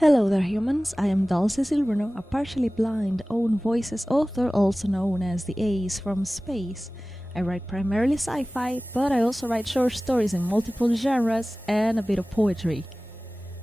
Hello there humans, I am Cecil Runo, a partially blind own voices author also known as the Ace from Space. I write primarily sci-fi, but I also write short stories in multiple genres and a bit of poetry.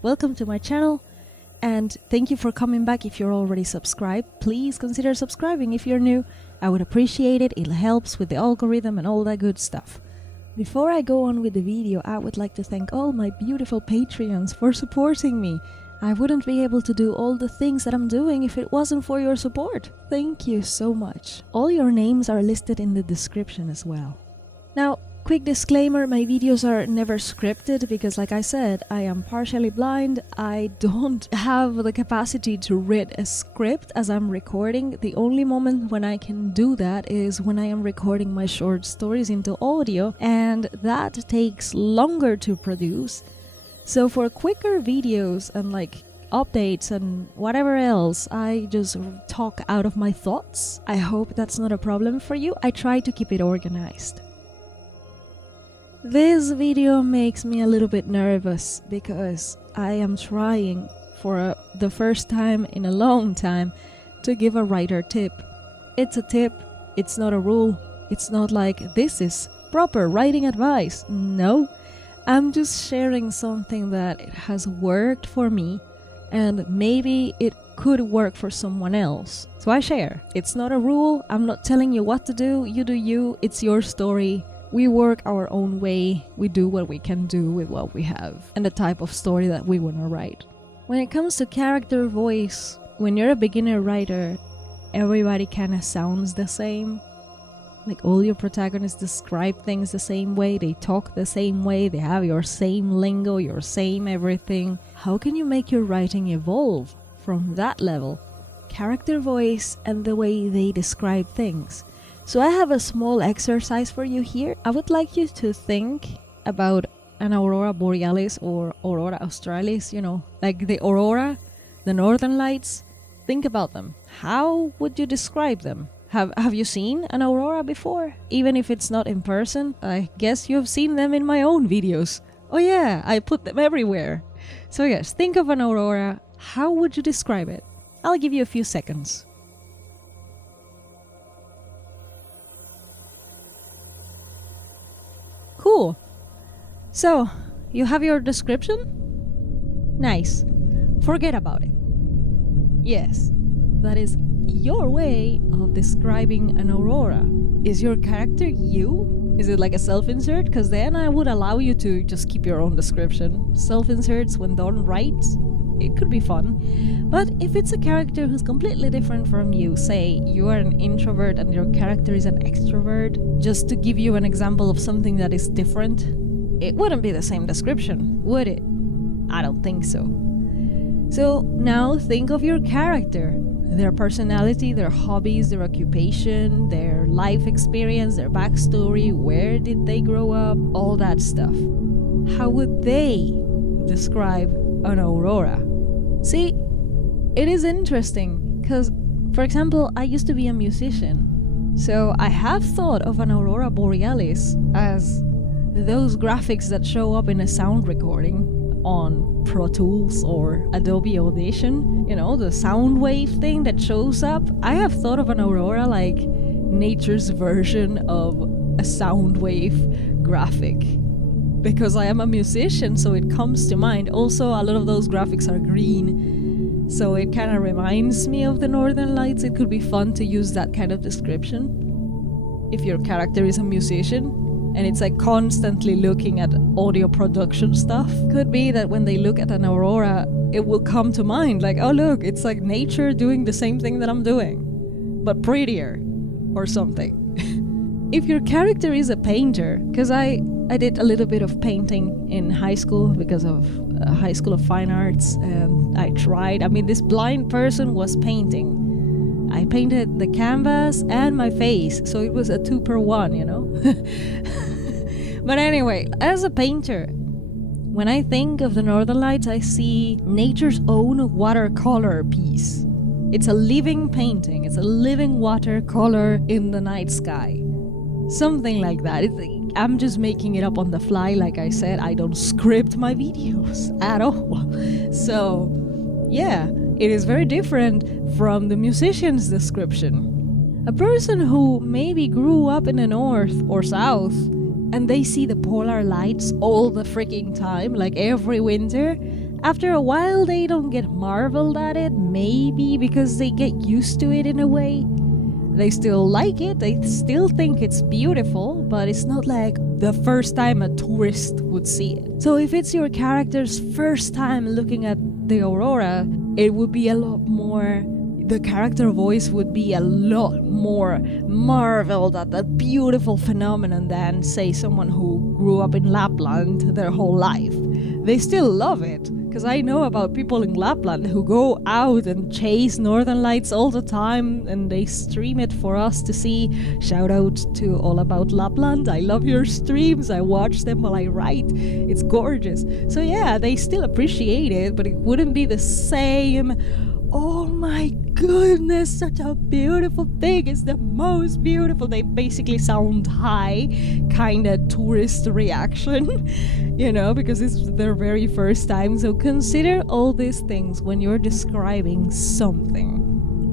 Welcome to my channel, and thank you for coming back. If you're already subscribed, please consider subscribing if you're new. I would appreciate it, it helps with the algorithm and all that good stuff. Before I go on with the video, I would like to thank all my beautiful Patreons for supporting me. I wouldn't be able to do all the things that I'm doing if it wasn't for your support. Thank you so much. All your names are listed in the description as well. Now, quick disclaimer, my videos are never scripted because like I said, I am partially blind. I don't have the capacity to read a script as I'm recording. The only moment when I can do that is when I am recording my short stories into audio, and that takes longer to produce. So for quicker videos and like updates and whatever else, I just talk out of my thoughts. I hope that's not a problem for you. I try to keep it organized. This video makes me a little bit nervous because I am trying for the first time in a long time to give a writer tip. It's a tip, it's not a rule. It's not like this is proper writing advice. No. I'm just sharing something that has worked for me and maybe it could work for someone else. So I share. It's not a rule. I'm not telling you what to do. You do you. It's your story. We work our own way. We do what we can do with what we have and the type of story that we want to write. When it comes to character voice, when you're a beginner writer, everybody kind of sounds the same. Like all your protagonists describe things the same way, they talk the same way, they have your same lingo, your same everything. How can you make your writing evolve from that level? Character voice and the way they describe things. So I have a small exercise for you here. I would like you to think about an aurora borealis or aurora australis, like the aurora, the northern lights. Think about them. How would you describe them? Have you seen an aurora before? Even if it's not in person, I guess you've seen them in my own videos. Oh yeah, I put them everywhere. So yes, think of an aurora. How would you describe it? I'll give you a few seconds. Cool. So, you have your description? Nice. Forget about it. Yes, that is your way of describing an aurora. Is your character you? Is it like a self-insert? Because then I would allow you to just keep your own description. Self-inserts, when done right, it could be fun. But if it's a character who's completely different from you, say you are an introvert and your character is an extrovert, just to give you an example of something that is different, it wouldn't be the same description, would it? I don't think so. So now think of your character. Their personality, their hobbies, their occupation, their life experience, their backstory, where did they grow up, all that stuff. How would they describe an aurora? See, it is interesting because, for example, I used to be a musician. So I have thought of an aurora borealis as those graphics that show up in a sound recording on Pro Tools or Adobe Audition, the sound wave thing that shows up. I have thought of an aurora like nature's version of a sound wave graphic. Because I am a musician, so it comes to mind. Also, a lot of those graphics are green, so it kind of reminds me of the Northern Lights. It could be fun to use that kind of description. If your character is a musician, and it's like constantly looking at audio production stuff. Could be that when they look at an aurora, it will come to mind like, oh look, it's like nature doing the same thing that I'm doing, but prettier or something. If your character is a painter, because I did a little bit of painting in high school because of High School of Fine Arts, and I tried, this blind person was painting. I painted the canvas and my face, so it was a 2-for-1, But anyway, as a painter, when I think of the Northern Lights, I see nature's own watercolor piece. It's a living painting, it's a living watercolor in the night sky. Something like that. I'm just making it up on the fly, like I said. I don't script my videos at all. So Yeah, it is very different from the musician's description. A person who maybe grew up in the north or south and they see the polar lights all the freaking time, like every winter, after a while they don't get marveled at it, maybe because they get used to it in a way. They still like it, they still think it's beautiful, but it's not like the first time a tourist would see it. So if it's your character's first time looking at the aurora, it would be a lot more, the character voice would be a lot more marveled at that beautiful phenomenon than, say, someone who grew up in Lapland their whole life. They still love it, because I know about people in Lapland who go out and chase northern lights all the time and they stream it for us to see. Shout out to All About Lapland. I love your streams. I watch them while I write. It's gorgeous. So yeah, they still appreciate it, but it wouldn't be the same. Oh my goodness, such a beautiful thing. It's the most beautiful. They basically sound high, kind of tourist reaction, because it's their very first time. So consider all these things when you're describing something.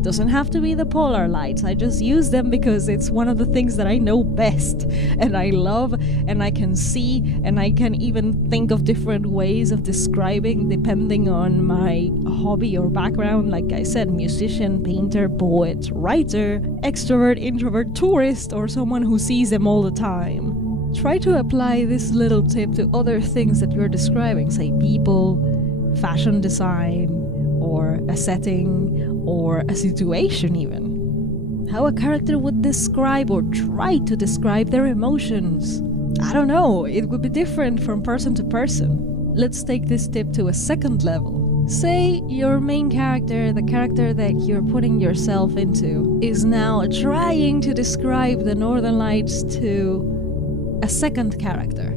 Doesn't have to be the polar lights. I just use them because it's one of the things that I know best and I love and I can see, and I can even think of different ways of describing depending on my hobby or background. Like I said, musician, painter, poet, writer, extrovert, introvert, tourist, or someone who sees them all the time. Try to apply this little tip to other things that you're describing, say people, fashion design, or a setting, or a situation even. How a character would describe or try to describe their emotions. I don't know, it would be different from person to person. Let's take this tip to a second level. Say your main character, the character that you're putting yourself into, is now trying to describe the Northern Lights to a second character.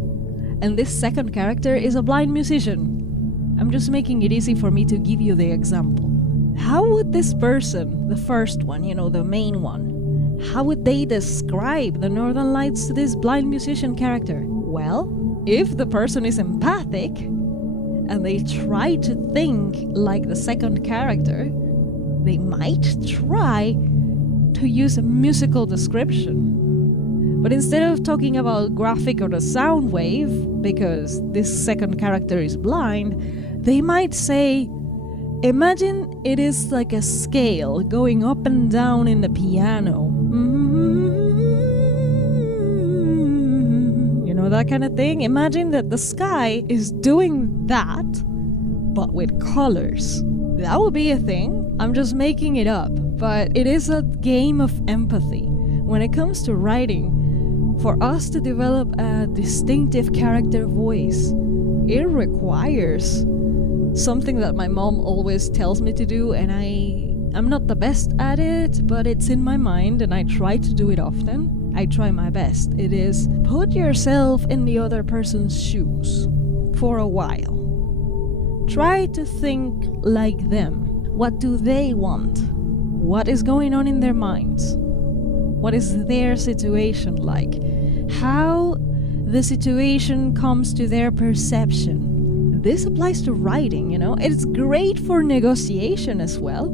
And this second character is a blind musician. I'm just making it easy for me to give you the example. How would this person, the first one, the main one, how would they describe the Northern Lights to this blind musician character? Well, if the person is empathic and they try to think like the second character, they might try to use a musical description. But instead of talking about graphic or the sound wave, because this second character is blind, they might say, imagine it is like a scale going up and down in the piano. That kind of thing. Imagine that the sky is doing that, but with colors. That would be a thing. I'm just making it up. But it is a game of empathy. When it comes to writing, for us to develop a distinctive character voice, it requires something that my mom always tells me to do, and I'm not the best at it, but it's in my mind and I try to do it often. I try my best. It is put yourself in the other person's shoes for a while. Try to think like them. What do they want? What is going on in their minds? What is their situation like? How the situation comes to their perception. This applies to writing, It's great for negotiation as well,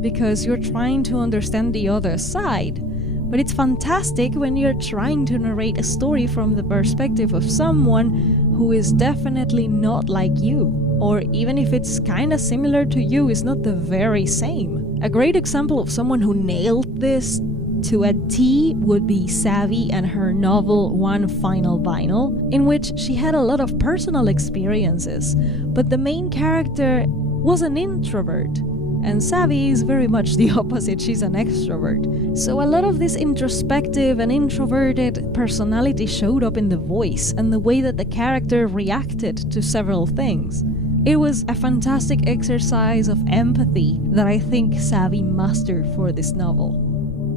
because you're trying to understand the other side. But it's fantastic when you're trying to narrate a story from the perspective of someone who is definitely not like you. Or even if it's kind of similar to you, it's not the very same. A great example of someone who nailed this to a T would be SAVY and her novel One Final Vinyl, in which she had a lot of personal experiences, but the main character was an introvert. And SAVY is very much the opposite, she's an extrovert. So a lot of this introspective and introverted personality showed up in the voice and the way that the character reacted to several things. It was a fantastic exercise of empathy that I think SAVY mastered for this novel.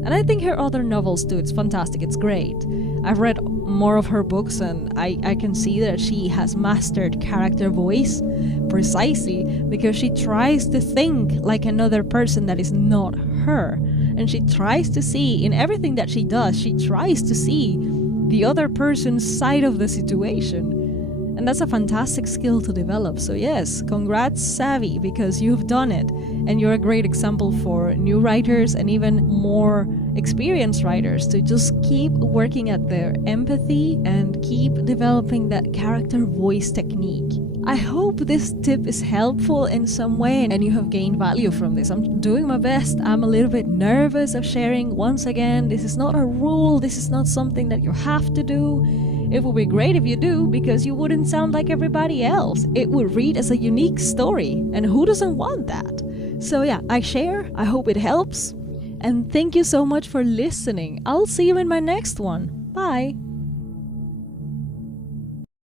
And I think her other novels too, it's fantastic, it's great. I've read more of her books and I can see that she has mastered character voice precisely because she tries to think like another person that is not her. And she tries to see, in everything that she does, she tries to see the other person's side of the situation. And that's a fantastic skill to develop. So yes, congrats SAVY, because you've done it. And you're a great example for new writers and even more experienced writers to just keep working at their empathy and keep developing that character voice technique. I hope this tip is helpful in some way and you have gained value from this. I'm doing my best. I'm a little bit nervous of sharing. Once again, this is not a rule. This is not something that you have to do. It would be great if you do, because you wouldn't sound like everybody else. It would read as a unique story, and who doesn't want that? So yeah, I share. I hope it helps. And thank you so much for listening. I'll see you in my next one. Bye.